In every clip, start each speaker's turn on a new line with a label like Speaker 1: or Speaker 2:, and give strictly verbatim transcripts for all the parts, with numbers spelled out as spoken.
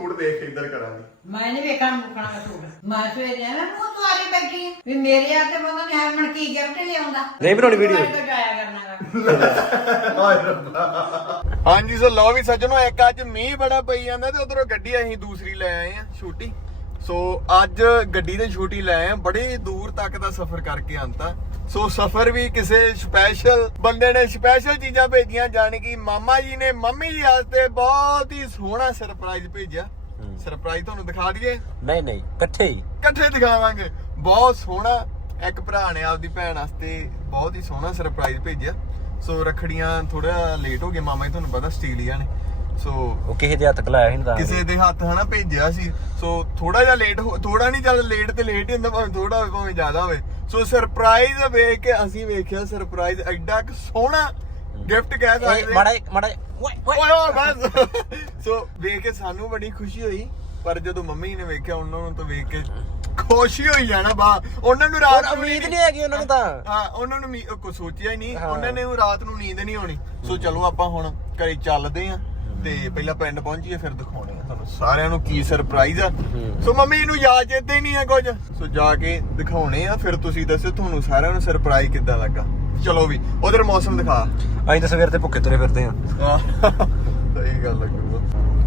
Speaker 1: Suit ਦੇਖ ਇਧਰ ਕਰਾਂਗੇ।
Speaker 2: ਮੈਂ ਨਹੀਂ ਵੇਖਣਾ ਮੁਕਣਾ ਸੂਟ ਮੈਂ ਸਵੇਰੇ ਜਾਣਾ ਮੂੰਹ ਤੁਆਰੀ ਬੈਠੀ ਵੀ ਮੇਰੇ ਆ ਤੇ ਪਤਾ ਨਹੀਂ ਹਰਮਨ ਕੀ ਗਿਫਟ ਲਿਆਉਂਦਾ
Speaker 3: ਨਹੀਂ ਬਣਾਉਣੀ ਵੀਡੀਓ
Speaker 2: ਤੋਂ ਜਾਇਆ ਕਰਨਾਗਾ।
Speaker 1: ਹਾਏ ਰੱਬਾ। ਹਾਂਜੀ ਸੋ ਲਓ ਵੀ ਸੱਜਣੋ, ਇੱਕ ਅੱਜ ਮੀਂਹ ਬੜਾ ਪਈ ਜਾਂਦਾ ਤੇ ਉਧਰੋਂ ਗੱਡੀ ਅਸੀਂ ਦੂਸਰੀ ਲੈ ਆਏ ਆ ਛੋਟੀ। ਸੋ ਅੱਜ ਗੱਡੀ ਤੇ ਛੋਟੀ ਲੈ ਆਏ ਆ, ਬੜੇ ਦੂਰ ਤੱਕ ਦਾ ਸਫ਼ਰ ਕਰਕੇ ਆਂਦਾ। ਸੋ ਸਫ਼ਰ ਵੀ ਕਿਸੇ ਸਪੈਸ਼ਲ ਬੰਦੇ ਨੇ ਸਪੈਸ਼ਲ ਚੀਜ਼ਾਂ ਭੇਜੀਆਂ, ਜਾਣੀ ਕਿ ਮਾਮਾ ਜੀ ਨੇ ਮੰਮੀ ਜੀ ਵਾਸਤੇ ਬਹੁਤ ਹੀ ਸੋਹਣਾ ਸਰਪ੍ਰਾਈਜ਼ ਭੇਜਿਆ। ਸਰਪ੍ਰਾਈਜ਼ ਤੁਹਾਨੂੰ ਦਿਖਾ ਦਈਏ?
Speaker 3: ਨਹੀਂ ਨਹੀਂ ਇਕੱਠੇ ਹੀ
Speaker 1: ਇਕੱਠੇ ਦਿਖਾਵਾਂਗੇ। ਬਹੁਤ ਸੋਹਣਾ, ਇੱਕ ਭਰਾ ਨੇ ਆਪਦੀ ਭੈਣ ਵਾਸਤੇ ਬਹੁਤ ਹੀ ਸੋਹਣਾ ਸਰਪ੍ਰਾਈਜ਼ ਭੇਜਿਆ। ਸੋ ਰੱਖੜੀਆਂ ਥੋੜਾ ਲੇਟ ਹੋ ਗਏ, ਮਾਮਾ ਜੀ ਤੁਹਾਨੂੰ ਪਤਾ ਆਸਟ੍ਰੇਲੀਆ ਨੇ, ਸੋ
Speaker 3: ਉਹ ਕਿਸੇ ਦੇ ਹੱਥ ਕਲਾਇਆ ਸੀ ਨਾ,
Speaker 1: ਕਿਸੇ ਦੇ ਹੱਥ ਹਨਾ ਭੇਜਿਆ ਸੀ। ਸੋ ਥੋੜਾ ਜਿਹਾ ਲੇਟ, ਥੋੜਾ ਨਹੀਂ ਚੱਲ ਲੇਟ ਤੇ ਲੇਟ ਹੀ ਹੁੰਦਾ, ਭਾਵੇਂ ਥੋੜਾ ਹੋਵੇ ਭਾਵੇਂ ਜ਼ਿਆਦਾ ਹੋਵੇ। ਸੋ ਸਰਪ੍ਰਾਈਜ਼ ਵੇਖ ਕੇ ਅਸੀਂ ਵੇਖਿਆ ਸਰਪ੍ਰਾਈਜ਼ ਐਡਾ ਕੁ ਸੋਹਣਾ ਗਿਫਟ ਕਹਿ ਸਕਦੇ
Speaker 3: ਮਾੜਾ ਮਾੜਾ ਓਏ
Speaker 1: ਓਏ ਬਸ। ਸੋ ਵੇਖ ਕੇ ਸਾਨੂੰ ਬੜੀ ਖੁਸ਼ੀ ਹੋਈ, ਪਰ ਜਦੋਂ ਮੰਮੀ ਨੇ ਵੇਖਿਆ ਉਹਨਾਂ ਨੂੰ ਤਾਂ ਵੇਖ ਕੇ ਖੁਸ਼ੀ ਹੋਈ ਜਾਣਾ ਬਾ। ਉਹਨਾਂ ਨੂੰ ਰਾਤ ਨੂੰ
Speaker 3: ਉਮੀਦ ਨਹੀਂ ਹੈਗੀ ਉਹਨਾਂ ਨੂੰ ਤਾਂ।
Speaker 1: ਹਾਂ ਉਹਨਾਂ ਨੂੰ ਕੁਝ ਸੋਚਿਆ ਹੀ ਨਹੀਂ, ਉਹਨਾਂ ਨੇ ਰਾਤ ਨੂੰ ਨੀਂਦ ਨਹੀਂ ਆਉਣੀ। ਸੋ ਚਲੋ ਆਪਾਂ ਹੁਣ ਘਰੇ ਚੱਲਦੇ ਆਂ ਤੇ ਪਹਿਲਾਂ ਪਿੰਡ ਪਹੁੰਚੀਏ, ਫਿਰ ਦਿਖਾਉਣੇ ਆ ਤੁਹਾਨੂੰ ਸਾਰਿਆਂ ਨੂੰ ਕੀ ਸਰਪ੍ਰਾਈਜ਼ ਆ। ਸੋ ਮੰਮੀ ਨੂੰ ਯਾਦ ਚੇਤੇ ਨਹੀਂ ਆ ਕੁਝ, ਸੋ ਜਾ ਕੇ ਦਿਖਾਉਣੇ ਆ, ਫਿਰ ਤੁਸੀਂ ਦੱਸੋ ਤੁਹਾਨੂੰ ਸਾਰਿਆਂ ਨੂੰ ਸਰਪ੍ਰਾਈਜ਼ ਕਿੱਦਾਂ ਲੱਗਾ। ਚਲੋ ਵੀ ਉਧਰ ਮੌਸਮ ਦਿਖਾ।
Speaker 3: ਅਸੀਂ ਤਾਂ ਸਵੇਰ ਤੇ ਭੁੱਖੇ ਤੁਰੇ ਫਿਰਦੇ ਆ।
Speaker 1: ਸਹੀ ਗੱਲ ਲੱਗੂਗਾ।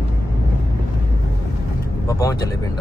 Speaker 3: ਆਪਾਂ ਪਹੁੰਚ ਚੱਲੇ ਪਿੰਡ।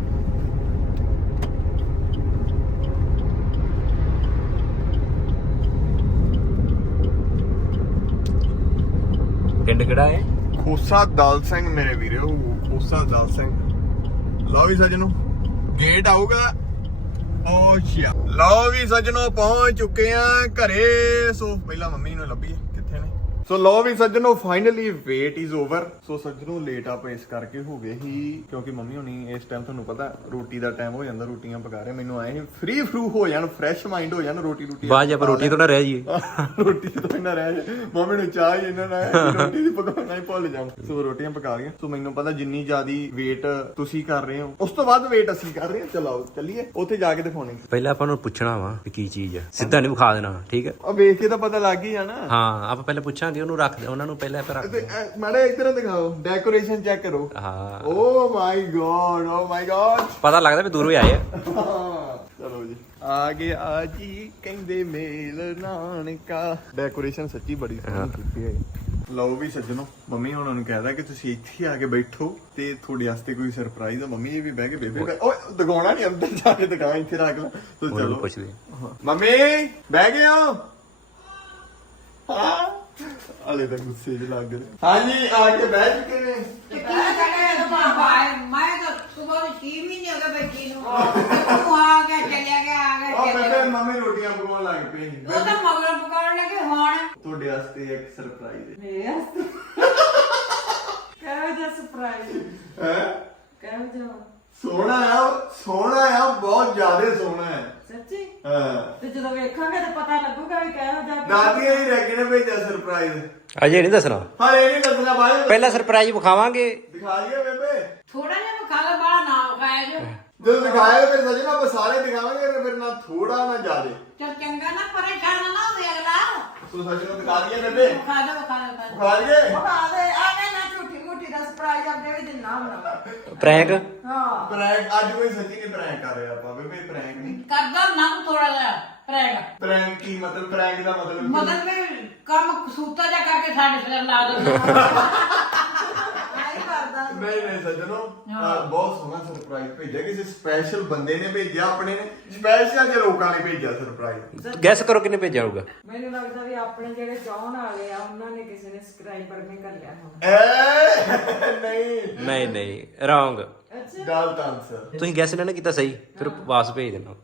Speaker 3: ਪਿੰਡ ਕਿਹੜਾ ਹੈ?
Speaker 1: ਖੋਸਾ ਦਲ ਸਿੰਘ ਮੇਰੇ ਵੀਰੇ, ਖੋਸਾ ਦਲ ਸਿੰਘ। ਲਓ ਵੀ ਸੱਜਣੋ, ਗੇਟ ਆਊਗਾ। ਓ ਸ਼ਿਆ, ਲਓ ਵੀ ਸੱਜਣੋ ਪਹੁੰਚ ਚੁੱਕੇ ਆ ਘਰੇ। ਸੋ ਪਹਿਲਾਂ ਮੰਮੀ ਨੂੰ ਲੱਭੀਏ ਕਿੱਥੇ ਨੇ। ਸੋ ਲਓ ਵੀ ਸੱਜਣੋ finally wait is over. So ਸੱਜਣੋ ਲੇਟ ਆਪਾਂ ਇਸ ਕਰਕੇ ਹੋ ਗਏ ਸੀ ਕਿਉਂਕਿ ਮੰਮੀ ਹੁਣੀ ਇਸ ਟਾਈਮ ਤੁਹਾਨੂੰ ਪਤਾ ਰੋਟੀ ਦਾ ਟਾਈਮ ਹੋ ਜਾਂਦਾ, ਰੋਟੀਆਂ ਪਕਾ ਰਹੇ। ਮੈਨੂੰ ਆਏ ਫ੍ਰੀ ਫਰੂ ਹੋ ਜਾਣ, ਫਰੈਸ਼ ਮਾਈਂਡ ਹੋ ਜਾਣ, ਰੋਟੀ ਰੋਟੀ
Speaker 3: ਬਾਅਦ ਜੇ ਆਪਾਂ ਰੋਟੀ ਤੋਂ ਨਾ ਰਹਿ ਜਾਈਏ।
Speaker 1: ਰੋਟੀ ਤੋਂ ਨਾ ਰਹਿ ਜਾਏ, ਮੰਮੀ ਨੂੰ ਚਾਹ ਹੀ ਇਹਨਾਂ ਨਾਲ ਰੋਟੀ ਦੀ ਪਕਾਉਣਾ ਹੀ ਭੁੱਲ ਜਾਣ। ਸੋ ਰੋਟੀਆਂ ਪਕਾ ਲਈਆਂ। ਸੋ ਮੈਨੂੰ ਪਤਾ ਜਿੰਨੀ ਜ਼ਿਆਦੀ ਵੇਟ ਤੁਸੀਂ ਕਰ ਰਹੇ ਹੋ ਉਸ ਤੋਂ ਵੱਧ ਵੇਟ ਅਸੀਂ ਕਰ ਰਹੇ ਹਾਂ। ਚਲਾਓ ਚੱਲੀਏ ਉੱਥੇ ਜਾ ਕੇ ਦਿਖਾਉਣੇ।
Speaker 3: ਪਹਿਲਾਂ ਆਪਾਂ ਨੂੰ ਪੁੱਛਣਾ ਵਾ ਕਿ ਕੀ ਚੀਜ਼ ਆ, ਸਿੱਧਾ ਨਹੀਂ ਵਿਖਾ ਦੇਣਾ, ਠੀਕ ਹੈ?
Speaker 1: ਆ ਵੇਖ ਕੇ ਤਾਂ ਪਤਾ ਲੱਗ ਹੀ ਜਾਣਾ।
Speaker 3: ਹਾਂ ਆਪਾਂ ਪਹਿਲਾਂ ਪੁੱਛਾਂਗੇ ਉਹਨੂੰ, ਰੱਖ ਉਹਨਾਂ ਨੂੰ ਪਹਿਲਾਂ ਆਪਾਂ ਰੱਖ
Speaker 1: ਮਾੜੇ ਇਧਰ ਦਿਖਾਓ, ਡੈਕੋਰੇਸ਼ਨ ਚੈੱਕ ਕਰੋ।
Speaker 3: ਹਾਂ
Speaker 1: ਓ ਮਾਈ ਗॉड, ਓ ਮਾਈ ਗॉड,
Speaker 3: ਪਤਾ ਲੱਗਦਾ ਵੀ ਦੂਰੋਂ ਹੀ ਆਏ ਆ।
Speaker 1: ਚਲੋ ਜੀ ਆ ਗਏ ਆ ਜੀ, ਕਹਿੰਦੇ ਮੇਲ ਨਾਨਕਾ। ਡੈਕੋਰੇਸ਼ਨ ਸੱਚੀ ਬੜੀ ਸੋਹਣੀ ਕੀਤੀ ਹੈ। ਲਓ ਵੀ ਸੱਜਣੋ, ਮੰਮੀ ਉਹਨਾਂ ਨੂੰ ਕਹਿਦਾ ਕਿ ਤੁਸੀਂ ਇੱਥੇ ਆ ਕੇ ਬੈਠੋ ਤੇ ਤੁਹਾਡੇ ਵਾਸਤੇ ਕੋਈ ਸਰਪ੍ਰਾਈਜ਼ ਆ। ਮੰਮੀ ਇਹ ਵੀ ਬਹਿ ਕੇ ਬੇਬੇ ਓਏ ਦਿਖਾਉਣਾ ਨਹੀਂ, ਅੰਦਰ ਜਾ ਕੇ ਦਿਖਾ, ਇੱਥੇ ਰੱਖ ਲੈ। ਤੋ ਚਲੋ
Speaker 3: ਪੁੱਛਦੇ
Speaker 1: ਮੰਮੀ ਬਹਿ ਗਏ ਹੋ? ਹਾਂ ਹਲੇ ਤਾਂ ਗੁੱਸੇ ਚ ਲੱਗ ਰਹੇ। ਹਾਂਜੀ ਆ ਕੇ ਬਹਿ ਚੁੱਕੇ ਨੇ।
Speaker 2: ਮੈਂ ਤਾਂ ਸੁਬਾਹ ਨੂੰ ਛੇ ਮਹੀਨੇ ਹੋ ਗਏ ਬੈਠੀ ਨੂੰ। ਤੂੰ ਆ ਗਿਆ ਚਲਿਆ ਗਿਆ ਆ ਗਿਆ
Speaker 1: ਉਹ ਬੇਬੇ ਮੰਮੀ ਰੋਟੀਆਂ ਪਕਾਉਣ ਲੱਗ ਪਈ।
Speaker 2: ਉਹ ਤਾਂ ਮਗਰੋਂ ਪਕਾਉਣ ਲੱਗੇ ਹੁਣ।
Speaker 1: ਤੁਹਾਡੇ ਵਾਸਤੇ ਇੱਕ ਸਰਪ੍ਰਾਈਜ਼ ਹੈ।
Speaker 2: ਮੇਰੇ ਵਾਸਤੇ ਕਿਹੋ ਜਿਹਾ ਸਰਪ੍ਰਾਈਜ਼
Speaker 1: ਹੈ?
Speaker 2: ਕਿਹੋ ਜਿਹਾ?
Speaker 1: ਸੋਹਣਾ ਆ, ਸੋਹਣਾ ਆ, ਬਹੁਤ ਜ਼ਿਆਦਾ ਸੋਹਣਾ ਹੈ।
Speaker 2: ਸੱਚੀ?
Speaker 1: ਹਾਂ
Speaker 2: ਤੇ ਜਦੋਂ ਵੇਖਾਂਗੇ ਤਾਂ ਪਤਾ ਲੱਗੂਗਾ ਵੀ ਕਿਹੋ ਜਿਹਾ।
Speaker 1: ਦਾਦੀਆਂ ਹੀ ਰਹਿ ਕੇ ਨੇ ਭੇਜਿਆ ਸਰਪ੍ਰਾਈਜ਼।
Speaker 3: ਅਜੇ ਨਹੀਂ ਦੱਸਣਾ,
Speaker 1: ਹਾਂ ਇਹ ਨਹੀਂ ਦੱਸਣਾ ਬਾਅਦ।
Speaker 3: ਪਹਿਲਾਂ ਸਰਪ੍ਰਾਈਜ਼ ਵਿਖਾਵਾਂਗੇ।
Speaker 1: ਦਿਖਾ ਦਈਏ ਬੇਬੇ?
Speaker 2: ਥੋੜਾ ਜਿਹਾ ਵਿਖਾ ਲੈ, ਬਾਹਲਾ ਨਾ ਵਿਖਾਇਆ ਜੋ।
Speaker 1: ਜਦੋਂ ਦਿਖਾਇਆ ਫਿਰ ਸੱਜਣਾ ਆਪਾਂ ਸਾਰੇ ਦਿਖਾਵਾਂਗੇ, ਫਿਰ ਨਾ ਥੋੜਾ ਨਾ ਜ਼ਿਆਦਾ।
Speaker 2: ਚਲ ਚੰਗਾ ਨਾ, ਪਰੇਸ਼ਾਨ ਨਾ ਹੋਵੇ ਅਗਲਾ।
Speaker 1: ਤੂੰ ਸੱਜਣਾ ਦਿਖਾ ਦਈਏ ਬੇਬੇ?
Speaker 2: ਵਿਖਾ ਦੇ ਵਿਖਾ ਦੇ ਵਿਖਾ ਦੇ।
Speaker 1: ਦਿਖਾ ਦਈਏ?
Speaker 2: ਵਿਖਾ ਦੇ। ਆ ਕੇ ਨਾ ਝੂਠੀ ਮੂਠੀ ਦਾ ਸਰਪ੍ਰਾਈਜ਼ ਆਪਦੇ ਵੀ ਦਿਨਾ ਬਣਾ।
Speaker 3: ਪ੍ਰੈਂਕ
Speaker 2: ਹਾਂ
Speaker 1: ਪ੍ਰੈਂਕ ਅੱਜ ਕੋਈ ਸੱਚੀ ਨਹੀਂ ਪ੍ਰੈਂਕ ਕਰ ਰਿਹਾ ਆਪਾਂ ਬੇਬੇ, ਪ੍ਰੈਂਕ ਨਹੀਂ
Speaker 2: ਕਰਦਾ ਨਾ ਥੋੜਾ ਜਿਹਾ ਪ੍ਰੈਂਕ।
Speaker 1: ਪ੍ਰੈਂਕ ਕੀ ਮਤਲਬ? ਪ੍ਰੈਂਕ ਦਾ ਮਤਲਬ
Speaker 2: ਮਤਲਬ ਵੀ ਕੰਮ ਕਸੂਤਾ ਜਾ ਕਰਕੇ ਸਾਡੇ ਸਿਰ ਲਾ ਦਿੰਦਾ। ਨਹੀਂ ਕਰਦਾ।
Speaker 1: ਨਹੀਂ ਨਹੀਂ ਸੱਜਣੋ, ਬਹੁਤ ਸੋਹਣਾ ਸਰਪ੍ਰਾਈਜ਼ ਭੇਜਿਆ, ਕਿਸੇ ਸਪੈਸ਼ਲ ਬੰਦੇ ਨੇ ਭੇਜਿਆ, ਆਪਣੇ ਨੇ ਸਪੈਸ਼ਲ ਦੇ ਲੋਕਾਂ ਨੇ ਭੇਜਿਆ ਸਰਪ੍ਰਾਈਜ਼।
Speaker 3: ਗੈਸ ਕਰੋ ਕਿੰਨੇ ਭੇਜਿਆ ਹੋਊਗਾ।
Speaker 2: ਮੈਨੂੰ ਲੱਗਦਾ ਵੀ ਆਪਣੇ ਜਿਹੜੇ ਚਾਹਣ ਵਾਲੇ ਆ ਉਹਨਾਂ ਨੇ ਕਿਸੇ ਨੇ ਸਬਸਕ੍ਰਾਈਬਰ ਨੇ ਕਰ ਲਿਆ ਹੋਣਾ।
Speaker 1: ਐ ਨਹੀਂ
Speaker 3: ਨਹੀਂ ਨਹੀਂ ਰੌਂਗ,
Speaker 1: ਗਲਤ ਆਨਸਰ।
Speaker 3: ਤੁਸੀਂ ਗੈਸ ਇਹਨਾਂ ਨੇ ਕੀਤਾ ਸਹੀ, ਫਿਰ ਵਾਪਸ ਭੇਜ ਦੇਣਾ।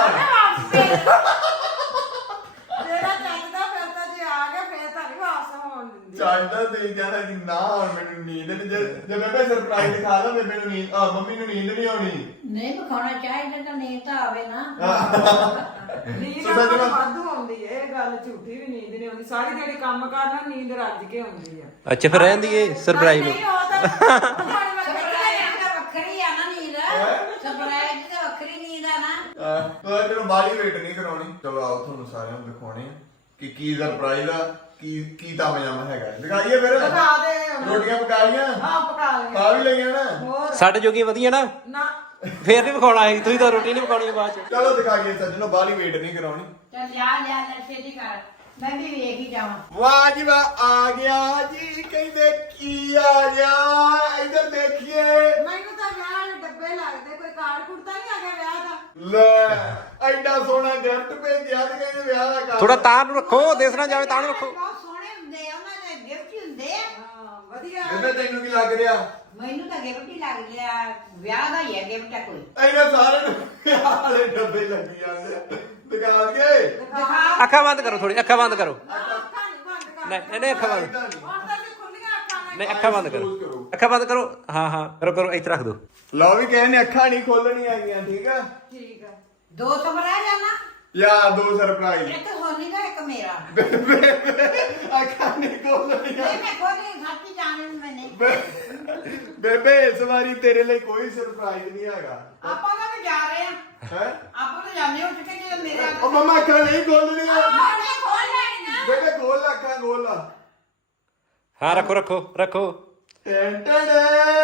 Speaker 2: ਜਿਹੜਾ ਚੱਲਦਾ ਫਿਰ ਤਾਂ ਜੇ ਆ ਗਿਆ ਫਿਰ ਤਾਂ ਨਹੀਂ ਵਾਪਸ ਹੋਣ ਦਿੰਦੀ।
Speaker 1: ਚਾਹਦਾ ਤੇ ਕਹਿੰਦਾ ਕਿ ਨਾ ਹੁਣ ਮੈਨੂੰ ਨੀਂਦ ਨਹੀਂ, ਜੇ ਜੇ ਬੇਬੇ ਸਰਪ੍ਰਾਈਜ਼ ਦਿਖਾ ਦਾਂ ਬੇਬੇ ਨੂੰ ਨੀਂਦ ਆ, ਮੰਮੀ ਨੂੰ ਨੀਂਦ ਨਹੀਂ ਆਉਣੀ।
Speaker 2: ਨਹੀਂ ਵਿਖਾਉਣਾ ਚਾਹੀਦਾ ਤਾਂ ਨੀਂਦ ਤਾਂ ਆਵੇ ਨਾ। ਨੀਂਦ
Speaker 1: ਸੱਜਣਾ
Speaker 2: ਵਾਧੂ ਆਉਂਦੀ ਹੈ, ਇਹ ਗੱਲ ਝੂਠੀ ਵੀ ਨੀਂਦ ਨਹੀਂ ਆਉਂਦੀ। ਸਾਰੀ ਦਿਹਾੜੀ ਕੰਮ ਕਰਨਾ, ਨੀਂਦ ਰੱਜ ਕੇ ਆਉਂਦੀ ਆ।
Speaker 3: ਅੱਛਾ ਫਿਰ ਰਹਿਣ ਦੀਏ ਸਰਪ੍ਰਾਈਜ਼ ਨੂੰ।
Speaker 2: ਨਹੀਂ ਉਹ ਤਾਂ ਵੱਖਰੀ ਆ ਨਾ ਨੀਂਦ। ਸਰਪ੍ਰਾਈਜ਼ ਦੀ ਤਾਂ ਵੱਖਰੀ ਨੀਂਦ ਆ ਨਾ।
Speaker 1: ਤਾਂ ਚਲੋ ਬਾਹਲੀ ਵੇਟ ਨਹੀਂ ਕਰਾਉਣੀ। ਚਲੋ ਆਓ ਤੁਹਾਨੂੰ ਸਾਰਿਆਂ ਨੂੰ ਦਿਖਾਉਣੇ ਆ ਕਿ ਕੀ ਸਰਪ੍ਰਾਈਜ਼ ਆ, ਕੀ ਕੀ ਤਾਮਜਾਮ ਹੈਗਾ। ਦਿਖਾਈਏ ਫਿਰ?
Speaker 2: ਦਿਖਾ ਦੇ।
Speaker 1: ਰੋਟੀਆਂ ਪਕਾ ਲੀਆਂ?
Speaker 2: ਹਾਂ ਪਕਾ ਲਈਆਂ।
Speaker 1: ਖਾ ਵੀ ਲਈਆਂ ਨਾ?
Speaker 2: ਹੋਰ
Speaker 3: ਸਾਡੇ ਜੋਗੀ ਵਧੀਆ ਨਾ
Speaker 2: ਨਾ
Speaker 3: ਫੇਰ ਨਹੀਂ ਵਿਖਾਉਣਾ ਸੀ ਤੁਸੀਂ ਤਾਂ ਰੋਟੀ ਨਹੀਂ ਪਕਾਉਣੀ ਬਾਅਦ ਚ
Speaker 1: ਚਲੋ ਦਿਖਾਈਏ ਸੱਜਣੋ ਬਾਹਲੀ ਵੇਟ ਨਹੀਂ ਕਰਾਉਣੀ
Speaker 2: ਚੱਲ ਲਿਆ ਲਿਆ ਲੈ ਛੇਤੀ ਕਰ ਮੈਂ ਵੀ ਵੇਖ ਹੀ ਜਾਵਾਂ
Speaker 1: ਵਾਹ ਜੀ ਵਾਹ ਆ ਗਿਆ ਜੀ ਕਹਿੰਦੇ ਕੀ ਆ ਗਿਆ ਇੱਧਰ ਦੇਖੀਏ
Speaker 2: ਮੈਨੂੰ ਤਾਂ ਵਿਆਹ ਵਾਲੇ ਡੱਬੇ ਲੱਗਦੇ ਕੋਈ ਕਾਰਡ ਕੁੜਤਾ ਨਹੀਂ ਆ ਗਿਆ ਵਿਆਹ ਦਾ
Speaker 1: ਲੈ ਐਡਾ ਸੋਹਣਾ ਗਿਫਟ ਭੇਜਿਆ ਤੇ ਕਹਿੰਦੇ ਵਿਆਹ ਦਾ ਕਰ
Speaker 3: ਥੋੜਾ ਤਾਂ ਨੂੰ ਰੱਖੋ ਦੇਸ ਨਾ ਜਾਵੇ ਤਾਂ ਨੂੰ ਰੱਖੋ
Speaker 2: ਬਹੁਤ ਸੋਹਣੇ ਹੁੰਦੇ ਆ ਉਹਨਾਂ ਦੇ ਗਿਫਟ ਹੀ ਹੁੰਦੇ ਆ ਹਾਂ ਵਧੀਆ
Speaker 1: ਬੇਬੇ ਤੈਨੂੰ ਕੀ ਲੱਗ ਰਿਹਾ
Speaker 2: ਮੈਨੂੰ ਤਾਂ ਗਿਫਟ ਹੀ ਲੱਗ ਰਿਹਾ ਵਿਆਹ ਦਾ ਹੀ ਹੈ ਗਿਫਟ ਹੈ ਕੋਈ
Speaker 1: ਇਹਨਾਂ ਸਾਰੇ ਨੂੰ ਵਿਆਹ ਵਾਲੇ ਡੱਬੇ ਲੱਗੀ ਜਾਂਦੇ ਆ। ਦਿਖਾ ਦਈਏ
Speaker 2: ਦਿਖਾ
Speaker 3: ਅੱਖਾਂ ਬੰਦ ਕਰੋ ਥੋੜੀ ਅੱਖਾਂ ਬੰਦ ਕਰੋ
Speaker 2: ਅੱਖਾਂ ਨਹੀਂ ਬੰਦ ਕਰ
Speaker 3: ਨਹੀਂ ਨਹੀਂ ਅੱਖਾਂ ਬੰਦ
Speaker 2: ਹੁਣ ਤਾਂ ਵੀ ਖੁੱਲੀਆਂ ਅੱਖਾਂ ਨਾਲ
Speaker 3: ਨਹੀਂ ਅੱਖਾਂ ਬੰਦ ਕਰੋ ਅੱਖਾਂ ਬੰਦ ਕਰੋ ਹਾਂ ਹਾਂ ਕਰੋ ਕਰੋ ਇੱਥੇ ਰੱਖ ਦਿਓ
Speaker 1: ਲਓ ਵੀ ਕਹਿੰਦੇ ਅੱਖਾਂ ਨਹੀਂ ਖੋਲਣੀਆਂ ਆਈਆਂ ਠੀਕ ਆ
Speaker 2: ਠੀਕ ਆ ਦੋ ਸੌ ਰਹਿ ਜਾਣਾ
Speaker 1: ਯਾ ਦੋ ਸਰਪ੍ਰਾਈਜ਼
Speaker 2: ਇੱਕ ਸੋਨੀ ਦਾ ਇੱਕ ਮੇਰਾ
Speaker 1: ਅੱਖਾਂ ਨਹੀਂ ਖੋਲਣੀਆਂ
Speaker 2: ਨਹੀਂ ਮੈਂ ਕੋਈ ਸਾਥੀ ਜਾਣੇ ਨੂੰ ਮੈਂ ਨਹੀਂ
Speaker 1: ਬੇਬੇ ਇਸ ਵਾਰੀ ਤੇਰੇ ਲਈ ਕੋਈ ਸਰਪ੍ਰਾਈਜ਼ ਨਹੀਂ ਹੈਗਾ
Speaker 2: ਆਪਾਂ ਤਾਂ ਵੀ ਜਾ ਰਹੇ ਆ
Speaker 1: ਹੈ
Speaker 2: ਆਪਾਂ ਤਾਂ ਜਾਂਦੇ ਉੱਠ ਕੇ ਜਦੋਂ ਮੇਰੇ ਆ
Speaker 1: ਉਹ ਮਮਾ ਅੱਖਾਂ ਨਹੀਂ ਖੋਲਣੀਆਂ
Speaker 2: ਉਹਨੇ ਖੋਲ ਲੈਣੀ ਨਾ
Speaker 1: ਬੇਬੇ ਖੋਲ ਲਾ ਅੱਖਾਂ ਖੋਲ ਲਾ
Speaker 3: ਹਾਂ ਰੱਖੋ ਰੱਖੋ ਰੱਖੋ
Speaker 1: ਟੈਂਟੜੇ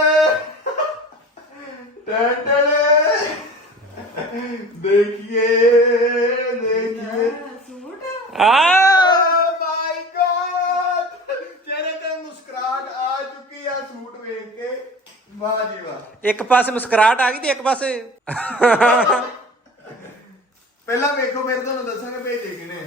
Speaker 1: ਟੈਂਟੜੇ ਦੇਖੀਏ ਦੇਖੀਏ
Speaker 2: ਸੂਟ
Speaker 3: ਆ
Speaker 1: ਮਾਈ ਗॉड ਚਿਹਰੇ ਤੇ ਮੁਸਕਰਾਹਟ ਆ ਚੁੱਕੀ ਆ ਸੂਟ ਵੇਖ ਕੇ ਵਾਹ ਜੀ ਵਾਹ
Speaker 3: ਇੱਕ ਪਾਸੇ ਮੁਸਕਰਾਹਟ ਆ ਗਈ ਤੇ ਇੱਕ ਪਾਸੇ
Speaker 1: ਪਹਿਲਾਂ ਵੇਖੋ ਫਿਰ ਤੁਹਾਨੂੰ ਦੱਸਾਂਗੇ ਭੇਜੇ ਕਿਨੇ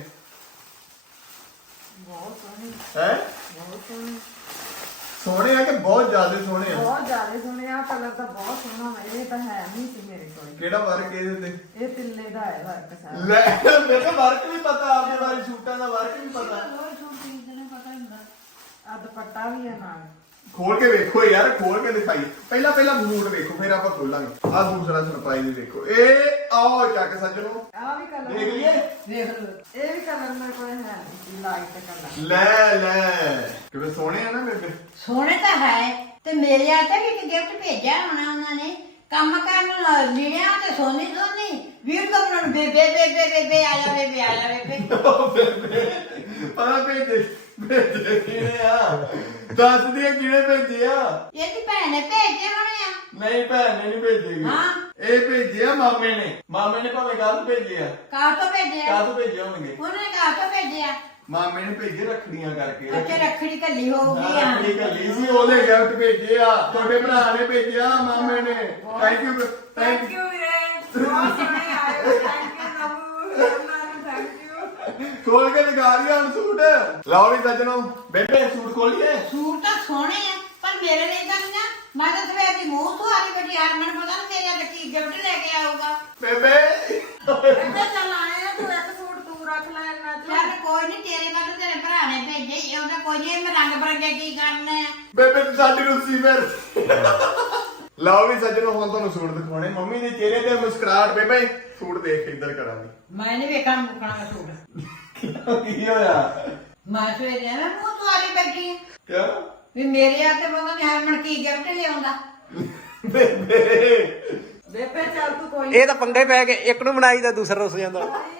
Speaker 2: ਬਹੁਤ ਸੋਹਣੀ
Speaker 1: ਹੈ
Speaker 2: ਬਹੁਤ ਸੋਹਣੀ
Speaker 1: ਸੋਹਣੇ ਆ ਕਿ ਬਹੁਤ ਜ਼ਿਆਦਾ ਸੋਹਣੇ ਆ
Speaker 2: ਬਹੁਤ ਜ਼ਿਆਦਾ ਸੋਹਣੇ ਆ ਕਲਰ ਤਾਂ ਬਹੁਤ ਸੋਹਣਾ ਹੈ ਇਹ ਤਾਂ ਹੈ ਨਹੀਂ ਸੀ ਮੇਰੇ ਕੋਲ
Speaker 1: ਕਿਹੜਾ ਵਰਕ ਇਹਦੇ ਤੇ
Speaker 2: ਇਹ ਤਿੱਲੇ ਦਾ ਹੈ ਵਰਕ ਸਾਰਾ
Speaker 1: ਲੈ ਮੈਨੂੰ ਵਰਕ ਵੀ ਪਤਾ ਆਪਦੇ ਬਾਰੇ ਸੂਟਾਂ ਦਾ ਵਰਕ ਵੀ ਪਤਾ
Speaker 2: ਹੋਰ ਸੂਟ ਖਰੀਦਣੇ ਨੂੰ ਪਤਾ ਹੁੰਦਾ ਆ ਦੁਪੱਟਾ ਵੀ ਹੈ ਨਾਲ
Speaker 1: ਖੋਲ ਕੇ ਵੇਖੋ ਯਾਰ ਖੋਲ ਕੇ ਦਿਖਾਈ ਪਹਿਲਾਂ ਪਹਿਲਾਂ ਸੂਟ ਵੇਖੋ ਫਿਰ ਆਪਾਂ ਖੋਲਾਂਗੇ ਆਹ ਦੂਸਰਾ ਸਰਪ੍ਰਾਈਜ਼ ਵੇਖੋ ਇਹ ਆਓ ਚੱਕ ਸੱਜਣੋ
Speaker 2: ਆ ਵੀ ਕਲਰ
Speaker 1: ਦੇਖ ਲਈਏ
Speaker 2: ਦੇਖ ਲਓ ਇਹ ਵੀ ਕਲਰ ਮੇਰੇ ਕੋਲ ਹੈ ਲਾਈਟ ਕਲਰ
Speaker 1: ਲੈ ਲੈ ਕਿਵੇਂ ਸੋਹਣੇ ਆ ਨਾ ਬੇਬੇ
Speaker 2: ਸੋਹਣੇ ਤਾਂ ਹੈ ਤੇ ਮੇਰੇ ਆ ਤੇ ਵੀ ਇੱਕ ਗਿਫਟ ਭੇਜਿਆ ਹੋਣਾ ਉਹਨਾਂ ਨੇ ਕੰਮ ਕਰਨ ਲਿਆ ਤੇ ਸੋਨੀ ਸੋਨੀ ਵੀਰ ਤੋਂ ਉਹਨਾਂ ਨੂੰ ਬੇਬੇ ਬੇਬੇ ਬੇਬੇ ਆ ਜਾ ਬੇਬੇ ਆ ਜਾ ਬੇਬੇ
Speaker 1: ਉਹ ਬੇਬੇ ਪਤਾ ਭੇਜੇ ਭੇਜੇ ਕਿਹਨੇ ਆ ਦੱਸ ਦਿਆ ਕਿਹਨੇ ਭੇਜੇ ਆ
Speaker 2: ਇਹਦੀ ਭੈਣ ਨੇ ਭੇਜੇ ਹੋਣੇ ਆ
Speaker 1: ਨਹੀਂ ਭੈਣ ਨੇ ਨਹੀਂ ਭੇਜੇ ਗੇ।
Speaker 2: ਹਾਂ।
Speaker 1: ਇਹ ਭੇਜੇ ਆ ਮਾਮੇ ਨੇ ਮਾਮੇ ਨੇ ਭਾਵੇਂ ਕੱਲ ਭੇਜੇ ਆ
Speaker 2: ਕਾਰ ਤੋਂ ਭੇਜੇ ਆ
Speaker 1: ਕੱਲ ਭੇਜੇ ਹੋਣਗੇ
Speaker 2: ਉਹਨੇ ਕਾਰ ਤੋਂ ਭੇਜੇ ਆ
Speaker 1: ਮਾਮੇ ਨੇ ਭੇਜੇ ਰੱਖੜੀਆਂ ਕਰਕੇ
Speaker 2: ਅੱਛਾ ਰੱਖੜੀ ਕੱਲੀ ਹੋਊਗੀ ਆ
Speaker 1: ਰੱਖੜੀ ਕੱਲੀ ਸੀ ਉਹਦੇ ਗਿਫਟ ਭੇਜੇ ਆ ਤੁਹਾਡੇ ਭਰਾ ਨੇ ਭੇਜਿਆ ਮਾਮੇ ਨੇ thank you thank
Speaker 2: thank you ਵੀਰੇ ਬਹੁਤ ਸੋਹਣੇ ਆਏ ਹੋ ਥੈਂਕ ਯੂ ਨਮੂ ਉਹਨਾਂ ਨੂੰ ਥੈਂਕ ਯੂ
Speaker 1: ਖੋਲ ਕੇ ਦਿਖਾ ਰਹੀ ਹੁਣ ਸੂਟ ਲਓ ਵੀ ਸੱਜਣੋ ਬੇਬੇ ਸੂਟ ਖੋਲੀਏ
Speaker 2: ਸੂਟ ਤਾਂ ਸੋਹਣੇ ਆ ਪਰ ਮੇਰੇ ਲਈ ਤਾਂ ਨਹੀਂ ਆ ਮੈਂ ਤਾਂ ਸਵੇਰ ਦੀ ਮੂੰਹ ਸੁਹਾਰੀ ਬੈਠੀ ਹਰ ਮੈਨੂੰ ਪਤਾ ਨਹੀਂ ਮੇਰੇ ਅੱਜ ਕੀ ਗਿਫਟ ਲੈ ਕੇ ਆਊਗਾ
Speaker 1: ਬੇਬੇ
Speaker 2: ਇੱਥੇ ਚੱਲ ਆਏ ਆ ਤੂੰ ਇੱਕ ਸੂਟ ਤੂੰ ਰੱਖ ਲੈ ਇੰਨਾ ਚੱਲ ਕੋਈ ਨਹੀਂ ਤੇਰੇ ਵੱਲ ਤੇਰੇ ਭਰਾ ਨੇ ਭੇਜੇ ਉਹਦਾ ਕੋਈ ਨਹੀਂ ਮੈਂ ਰੰਗ ਬਰੰਗੇ ਕੀ ਕਰਨੇ ਆ
Speaker 1: ਬੇਬੇ ਤੂੰ ਸਾਡੀ ਰੁੱਸੀ ਫਿਰ ਲਓ ਵੀ ਸੱਜਣੋ ਹੁਣ ਤੁਹਾਨੂੰ ਸੂਟ ਦਿਖਾਉਣੇ ਮੰਮੀ ਦੇ ਚਿਹਰੇ ਤੇ ਮੁਸਕਰਾਹਟ ਬੇਬੇ ਸੂਟ ਦੇਖ ਇੱਧਰ ਕਰਾਂਗੇ
Speaker 2: ਮੈਂ ਨਹੀਂ ਵੇਖਾਂ ਮੁਕਣਾ ਸੂਟ
Speaker 1: ਕੀ ਹੋਇਆ
Speaker 2: ਮੈਂ ਸਵੇਰੇ ਮੈਂ ਮੂੰਹ ਸੁਹਾਰੀ ਬੈਠੀ ਆ
Speaker 1: ਕਿਆ
Speaker 2: ਵੀ ਮੇਰੇ ਆ ਤੇ ਪਤਾ ਨਹੀਂ ਹਰਮਨ ਕੀ ਗਿਫਟ ਲਿਆਉਂਦਾ
Speaker 1: ਬੇਬੇ
Speaker 2: ਬੇਬੇ ਚੱਲ ਤੂੰ ਕੋਈ
Speaker 3: ਇਹ ਤਾਂ ਪੰਗੇ ਪੈ ਗਏ ਇੱਕ ਨੂੰ ਬਣਾਈ ਦਾ ਦੂਸਰਾ ਰੁੱਸ ਜਾਂਦਾ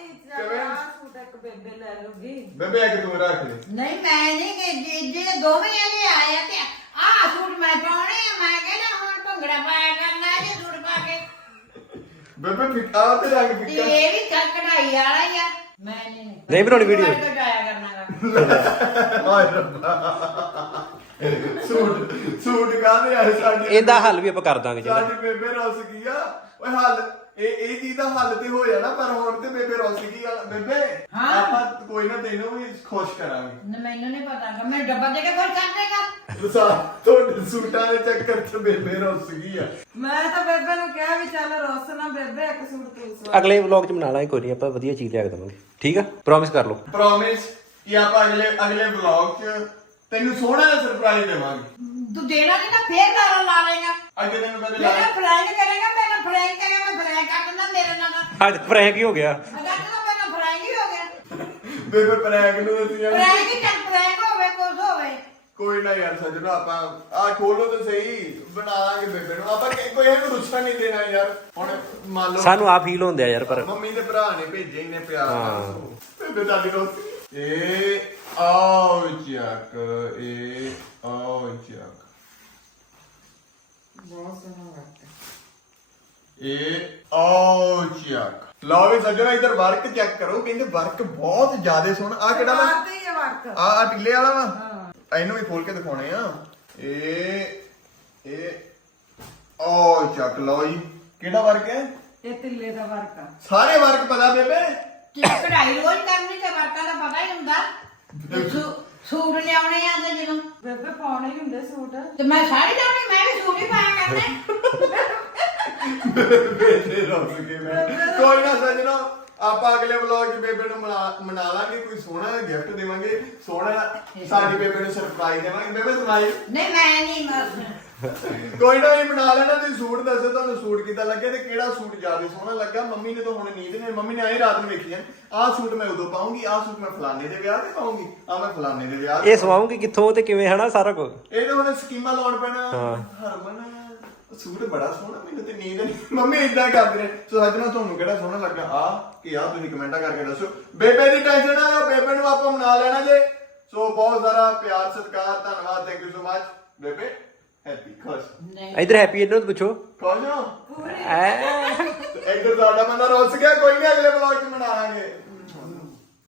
Speaker 2: ਸੂਟ ਇੱਕ ਬੇਬੇ ਲੈ ਲੂਗੀ
Speaker 1: ਬੇਬੇ ਇੱਕ ਤੂੰ ਰੱਖ ਲੈ
Speaker 2: ਨਹੀਂ ਮੈਂ ਨਹੀਂ ਕਿ ਜੇ- ਜੇ ਦੋਵੇਂ ਜਣੇ ਆਏ ਆ ਤੇ ਆਹ ਸੂਟ ਮੈਂ ਪਾਉਣੇ ਆ ਮੈਂ ਕਹਿੰਦਾ ਹੁਣ ਭੰਗੜਾ ਪਾਇਆ ਕਰਨਾ ਜੇ ਸੂਟ ਪਾ ਕੇ
Speaker 1: ਬੇਬੇ ਫਿੱਕਾ ਤੇ ਰੰਗ
Speaker 2: ਤੇ
Speaker 1: ਫਿੱਕਾ
Speaker 2: ਇਹ ਵੀ ਕਰ ਕਢਾਈ ਵਾਲਾ ਹੀ ਆ ਮੈਂ ਨਹੀਂ
Speaker 3: ਨਹੀਂ ਬਣਾਉਣੀ ਵੀਡੀਓ।
Speaker 2: ਮੈਂ ਤਾਂ ਜਾਇਆ ਕਰਨਾਗਾ
Speaker 1: ਹਾਏ ਰੱਬਾ ਸੂਟ ਸੂਟ ਕਾਹਦੇ ਆ ਸਾਡੇ
Speaker 3: ਇਹਦਾ ਹੱਲ ਵੀ ਆਪਾਂ ਕਰ ਦਾਂਗੇ ਜੀ
Speaker 1: ਸਾਡੀ ਬੇਬੇ ਰੁੱਸ ਗਈ ਆ ਓਏ ਹੱਲ ਇਹ ਇਹ ਚੀਜ਼ ਦਾ ਹੱਲ ਤੇ ਹੋ ਜਾਣਾ ਪਰ ਹੁਣ ਤੇ ਬੇਬੇ ਰੁੱਸ ਗਈ ਆ ਬੇਬੇ
Speaker 2: ਹਾਂ।
Speaker 1: ਆਪਾਂ ਕੋਈ ਨਾ ਤੈਨੂੰ ਵੀ ਖੁਸ਼ ਕਰਾਂਗੇ
Speaker 2: ਮੈਨੂੰ ਨਹੀਂ ਪਤਾ ਮੈਂ ਡੱਬਾ ਦੇ ਕੇ ਖੁਸ਼ ਕਰ ਦੇਗਾ
Speaker 1: ਤੁਸਾਂ ਤੁਹਾਡੇ ਸੂਟਾਂ ਦੇ ਚੱਕਰ 'ਚ ਬੇਬੇ ਰੁੱਸ ਗਈ ਆ
Speaker 2: ਮੈਂ ਤਾਂ ਬੇਬੇ ਨੂੰ ਕਿਹਾ ਵੀ ਚੱਲ ਰੋਸ ਨਾ ਬੇਬੇ ਇੱਕ ਸੂਟ ਤੂੰ ਸਵਾ
Speaker 3: ਅਗਲੇ ਵਲੌਗ 'ਚ ਬਣਾ ਲਾਂਗੇ ਕੋਈ ਨਹੀਂ ਆਪਾਂ ਵਧੀਆ ਚੀਜ਼ ਲਿਆ ਕੇ ਦੇਵਾਂਗੇ ਠੀਕ ਆ ਪ੍ਰੋਮਿਸ ਕਰ ਲਓ
Speaker 1: ਪ੍ਰੋਮਿਸ ਕਿ ਆਪਾਂ ਅਗਲੇ ਅਗਲੇ ਵਲੌਗ 'ਚ ਤੈਨੂੰ ਸੋਹਣਾ ਜਿਹਾ ਸਰਪ੍ਰਾਈਜ਼ ਦੇਵਾਂਗੇ
Speaker 2: ਤੂੰ ਦੇਣਾ ਨਹੀਂ ਨਾ ਫੇਰ ਲਾਰਾ ਲਾ ਲੇਗਾ
Speaker 1: ਅੱਗੇ ਤੈਨੂੰ ਕਦੇ
Speaker 2: ਮੇਰਾ
Speaker 1: ਲਾ
Speaker 2: ਫਰੈਂਕ ਕਰੇਗਾ ਮੇਰਾ ਫਰੈਂਕ ਕਰੇਗਾ ਮੈਂ ਫਰੈਂਕ ਕਰ ਦਿੰਦਾ ਮੇਰੇ ਨਾਲ
Speaker 3: ਅੱਜ ਪ੍ਰੈਂਕ ਹੀ ਹੋ ਗਿਆ
Speaker 2: ਅਗਰ ਤਾਂ ਮੇਰਾ ਫਰੈਂਕ ਹੀ ਹੋ ਗਿਆ
Speaker 1: ਬੇਬੇ ਪ੍ਰੈਂਕ ਨੂੰ ਅਸੀਂ
Speaker 2: ਫਰੈਂਕ ਹੀ ਚੱਲ ਫਰੈਂਕ ਹੋਵੇ ਕੁਝ ਹੋਵੇ
Speaker 1: ਕੋਈ ਨਾ ਯਾਰ ਸੱਜਣਾ ਆਪਾਂ ਆ ਖੋਲੋ ਤੇ ਸਹੀ ਬਣਾ ਲਾਂਗੇ ਬੇਬੇ ਨੂੰ ਆਪਾਂ ਕਿ- ਕੋਈ ਇਹਨੂੰ ਰੁੱਸਣ ਨਹੀਂ ਦੇਣਾ ਯਾਰ ਹੁਣ ਮੰਨ ਲਓ
Speaker 3: ਸਾਨੂੰ ਆ ਫੀਲ ਹੁੰਦਿਆ ਯਾਰ ਪਰ
Speaker 1: ਮੰਮੀ ਦੇ ਭਰਾ ਨੇ ਭੇਜੇ ਇਹਨੇ ਪਿਆਰ ਨਾਲ
Speaker 3: ਹਾਂ।
Speaker 1: ਬੇਬੇ ਤੁਹਾਡੀ ਰੋਟੀ ਇਹ ਆਓ ਚੱਕ ਇਹ ਆਓ ਚੱਕ
Speaker 4: ਬਹੁਤ ਸੋਹਣਾ ਵਰਕ
Speaker 1: ਇਹ ਆਓ ਚੱਕ ਲਓ ਵੀ ਸੱਜਣੋ ਇੱਧਰ ਵਰਕ ਚੈੱਕ ਕਰੋ ਕਹਿੰਦੇ ਵਰਕ ਬਹੁਤ ਜ਼ਿਆਦਾ ਸੋਹਣਾ ਆ ਕਿਹੜਾ ਵਾ
Speaker 4: ਮਾਰਦੇ ਹੀ ਆ ਵਰਕ
Speaker 1: ਆ ਆ ਟਿੱਲੇ ਵਾਲਾ ਵਾ
Speaker 4: ਹਾਂ
Speaker 1: ਇਹਨੂੰ ਵੀ ਖੋਲ ਕੇ ਦਿਖਾਉਣੇ ਆ ਇਹ ਇਹ ਆਓ ਚੱਕ ਲਓ ਜੀ ਕਿਹੜਾ ਵਰਕ ਹੈ
Speaker 4: ਇਹ ਤਿੱਲੇ ਦਾ ਵਰਕ ਆ
Speaker 1: ਸਾਰੇ ਵਰਕ ਪਤਾ ਬੇਬੇ
Speaker 2: ਤੇ ਕਢਾਈ ਰੋਜ਼ ਕਰਨੀ ਤੇ ਵਰਕਾਂ ਦਾ ਪਤਾ ਹੀ ਹੁੰਦਾ ਤੇ ਸੂ- ਸੂਟ ਲਿਆਉਣੇ ਆ ਤੇ ਜਦੋਂ
Speaker 4: ਬੇਬੇ ਪਾਉਣੇ ਹੀ ਹੁੰਦੇ ਸੂਟ
Speaker 2: ਤੇ ਮੈਂ ਸਾੜੀ ਲਿਆਉਣੀ ਮੈਂ ਵੀ ਸੂਟ ਹੀ ਪਾਇਆ ਕਰਨੇ
Speaker 1: ਬੇਬੇ ਰੁੱਸ ਗਏ ਮੈਂ ਕੋਈ ਨਾ ਸੱਜਣੋ ਆਪਾਂ ਅਗਲੇ ਵਲੌਗ 'ਚ ਬੇਬੇ ਨੂੰ ਮਨਾ ਮਨਾ ਲਾਂਗੇ ਕੋਈ ਸੋਹਣਾ ਜਿਹਾ ਗਿਫਟ ਦੇਵਾਂਗੇ ਸੋਹਣਾ ਸਾਡੀ ਬੇਬੇ ਨੂੰ ਸਰਪ੍ਰਾਈਜ਼ ਦੇਵਾਂਗੇ ਬੇਬੇ ਸੁਣਾਈ
Speaker 2: ਨਹੀਂ ਮੈਂ ਨਹੀਂ ਮਰ
Speaker 1: ਕੋਈ ਨਾ ਵੀ ਬਣਾ ਲੈਣਾ ਤੁਸੀਂ ਸੂਟ ਦੱਸੋ ਤੁਹਾਨੂੰ ਸੂਟ ਕਿੱਦਾਂ ਲੱਗਿਆ ਤੇ ਕਿਹੜਾ ਸੂਟ ਜ਼ਿਆਦਾ ਸੋਹਣਾ ਲੱਗਾ ਮੰਮੀ ਨੇ ਤਾਂ ਹੁਣ ਨੀਂਦ ਨੇ ਮੰਮੀ ਨੇ ਆਏ ਰਾਤ ਨੂੰ ਵੇਖੀ ਜਾਣ ਆਹ ਸੂਟ ਮੈਂ ਉਦੋਂ ਪਾਉਂਗੀ ਆਹ ਸੂਟ ਮੈਂ ਫਲਾਣੇ ਦੇ ਵਿਆਹ ਤੇ ਪਾਉਂਗੀ ਆਹ ਮੈਂ ਫਲਾਣੇ ਦੇ ਵਿਆਹ ਤੇ
Speaker 3: ਇਹ ਸਵਾਉਂਗੀ ਕਿੱਥੋਂ ਤੇ ਕਿਵੇਂ ਹਨਾ ਸਾਰਾ ਕੁਝ
Speaker 1: ਇਹ ਤਾਂ ਹੁਣ ਸਕੀਮਾਂ ਲਾਉਣ ਪੈਣਾ ਹਰਮਨ ਸੂਟ ਬੜਾ ਸੋਹਣਾ ਮੈਨੂੰ ਤੇ ਨੀਂਦ ਨਹੀਂ ਮੰਮੀ ਇਦਾਂ ਕਰਦੇ ਨੇ ਸੋ ਸੱਜਣਾ ਤੁਹਾਨੂੰ ਕਿਹੜਾ ਸੋਹਣਾ ਲੱਗਾ ਆ ਕਿ ਆ ਤੁਸੀਂ ਕਮੈਂਟਾਂ ਕਰਕੇ ਦੱਸੋ ਬੇਬੇ ਦੀ ਟੈਨਸ਼ਨ ਨਾ ਲਓ ਬੇਬੇ ਨੂੰ ਆਪਾਂ ਮਨਾ ਲੈਣਾ ਜੇ ਸੋ ਬਹੁਤ ਸਾਰਾ ਪਿਆਰ ਸਤਿਕਾਰ ਧੰਨਵਾਦ ਥੈਂਕ ਯੂ ਸੋ ਮਚ ਬੇਬੇ ਹੈਪੀ ਖੁਸ਼
Speaker 2: ਨਹੀਂ
Speaker 3: ਇਧਰ ਹੈਪੀ ਇਹਨੂੰ ਪੁੱਛੋ
Speaker 1: ਖੁਸ਼ ਹੋ
Speaker 4: ਪੂਰੇ
Speaker 3: ਐ
Speaker 1: ਇੱਧਰ ਤੁਹਾਡਾ ਬੰਦਾ ਰੁੱਸ ਗਿਆ ਕੋਈ ਨਹੀਂ ਅਗਲੇ ਵਲੌਗ 'ਚ ਮਨਾਵਾਂਗੇ